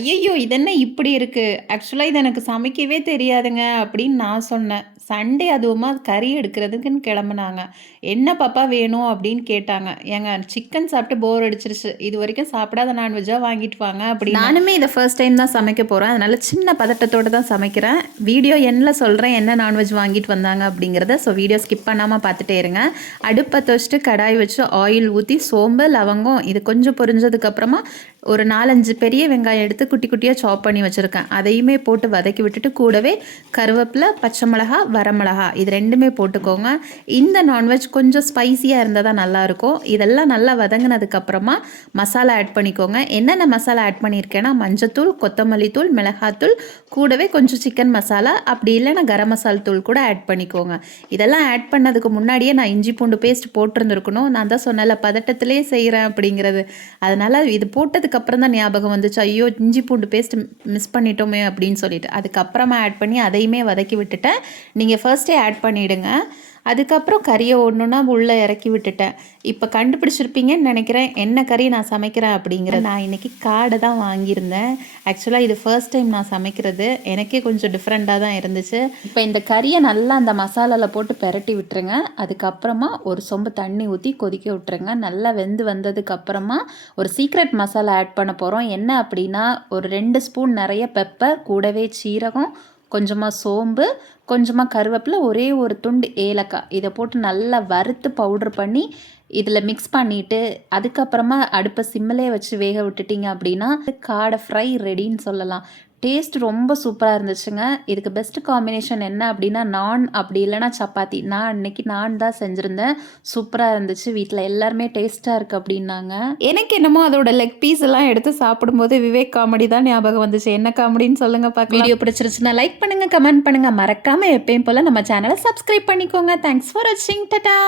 ஐயய்யோ! இது என்ன இப்படி இருக்கு? ஆக்சுவலா இது எனக்கு சமைக்கவே தெரியாதுங்க அப்படின்னு நான் சொன்னேன். சண்டே அதுவுமா கறி எடுக்கிறதுக்குன்னு கிளம்புனாங்க. "என்ன பாப்பா வேணும்?" அப்படின்னு கேட்டாங்க. "ஏங்க சிக்கன் சாப்பிட்டு போர் அடிச்சிருச்சு. இதுவரைக்கும் சாப்பிடாத நான்வெஜ்ஜா வாங்கிட்டு வாங்க" அப்படின்னு. நானுமே இத ஃபர்ஸ்ட் டைம் தான் சமைக்க போறேன். அதனால சின்ன பதட்டத்தோட தான் சமைக்கிறேன். வீடியோ எண்ட்ல சொல்றேன் என்ன நான்வெஜ் வாங்கிட்டு வந்தாங்க அப்படிங்கிறத. ஸோ வீடியோ ஸ்கிப் பண்ணாம பார்த்துட்டே இருங்க. அடுப்ப வச்சுட்டு கடாய் வச்சு ஆயில் ஊத்தி சோம்பு, லவங்கம் இது கொஞ்சம் பொரிஞ்சதுக்கப்புறமா ஒரு 4, 5 பெரிய வெங்காயம் எடுத்து குட்டி குட்டியாக சாப் பண்ணி வச்சுருக்கேன். அதையுமே போட்டு வதக்கி விட்டுட்டு கூடவே கருவேப்பிலை, பச்சை மிளகா, வரமிளகா இது 2மே போட்டுக்கோங்க. இந்த நான்வெஜ் கொஞ்சம் ஸ்பைசியாக இருந்தால் தான் நல்லாயிருக்கும். இதெல்லாம் நல்லா வதங்கினதுக்கப்புறமா மசாலா ஆட் பண்ணிக்கோங்க. என்னென்ன மசாலா ஆட் பண்ணியிருக்கேன்னா மஞ்சத்தூள், கொத்தமல்லி தூள், மிளகாத்தூள், கூடவே கொஞ்சம் சிக்கன் மசாலா, அப்படி இல்லைன்னா கரம் மசால் தூள் கூட ஆட் பண்ணிக்கோங்க. இதெல்லாம் ஆட் பண்ணதுக்கு முன்னாடியே நான் இஞ்சி பூண்டு பேஸ்ட் போட்டிருந்துருக்கணும். நான் தான் சொன்னல பதட்டத்திலே செய்கிறேன் அப்படிங்கிறது. அதனால் இது போட்டதுக்கு அப்புறம் தான் ஞாபகம் வந்துச்சு, ஐயோ இஞ்சி பூண்டு பேஸ்ட் மிஸ் பண்ணிட்டோமே அப்படின்னு சொல்லிட்டு. அதுக்கப்புறமா ஆட் பண்ணி அதையுமே வதக்கி விட்டுட்டேன். நீங்கள் ஃபர்ஸ்ட்டே ஆட் பண்ணிவிடுங்க. அதுக்கப்புறம் கறியை ஒன்றுனா உள்ளே இறக்கி விட்டுட்டேன். இப்போ கண்டுபிடிச்சிருப்பீங்கன்னு நினைக்கிறேன் என்ன கறி நான் சமைக்கிறேன் அப்படிங்கிறது. நான் இன்றைக்கி காடை தான் வாங்கியிருந்தேன். ஆக்சுவலாக இது ஃபர்ஸ்ட் டைம் நான் சமைக்கிறது. எனக்கே கொஞ்சம் டிஃப்ரெண்ட்டாக தான் இருந்துச்சு. இப்போ இந்த கறியை நல்லா அந்த மசாலாவில் போட்டு பெரட்டி விட்டுருங்க. அதுக்கப்புறமா ஒரு சொம்பு தண்ணி ஊற்றி கொதிக்க விட்டுருங்க. நல்லா வெந்து வந்ததுக்கப்புறமா ஒரு சீக்ரெட் மசாலா ஆட் பண்ண போகிறோம். என்ன அப்படின்னா ஒரு 2 ஸ்பூன் நிறைய பெப்பர், கூடவே சீரகம், கொஞ்சமாக சோம்பு, கொஞ்சமாக கருவேப்பிலை, ஒரே ஒரு துண்டு ஏலக்காய் இதை போட்டு நல்லா வறுத்து பவுட்ரு பண்ணி இதில் மிக்ஸ் பண்ணிவிட்டு அதுக்கப்புறமா அடுப்பை சிம்மிலே வச்சு வேக விட்டுட்டிங்க அப்படின்னா காடை ஃப்ரை ரெடின்னு சொல்லலாம். டேஸ்ட் ரொம்ப சூப்பராக இருந்துச்சுங்க. இதுக்கு பெஸ்ட் காம்பினேஷன் என்ன அப்படின்னா நான், அப்படி இல்லைனா சப்பாத்தி. நான் அன்னைக்கு நான் தான் செஞ்சுருந்தேன். சூப்பராக இருந்துச்சு. வீட்டில் எல்லாருமே டேஸ்ட்டாக இருக்குது அப்படின்னாங்க. எனக்கு என்னமோ அதோட லெக் பீஸ் எல்லாம் எடுத்து சாப்பிடும்போது விவேக் காமெடி தான் ஞாபகம் வந்துச்சு. என்ன காமெடின்னு சொல்லுங்கள் பார்க்கலாம். வீடியோ பிடிச்சிருச்சுன்னா லைக் பண்ணுங்கள், கமெண்ட் பண்ணுங்கள். மறக்காமல் எப்பயும் போல் நம்ம சேனலை சப்ஸ்கிரைப் பண்ணிக்கோங்க. தேங்க்ஸ் ஃபார் வாட்சிங். டாடா.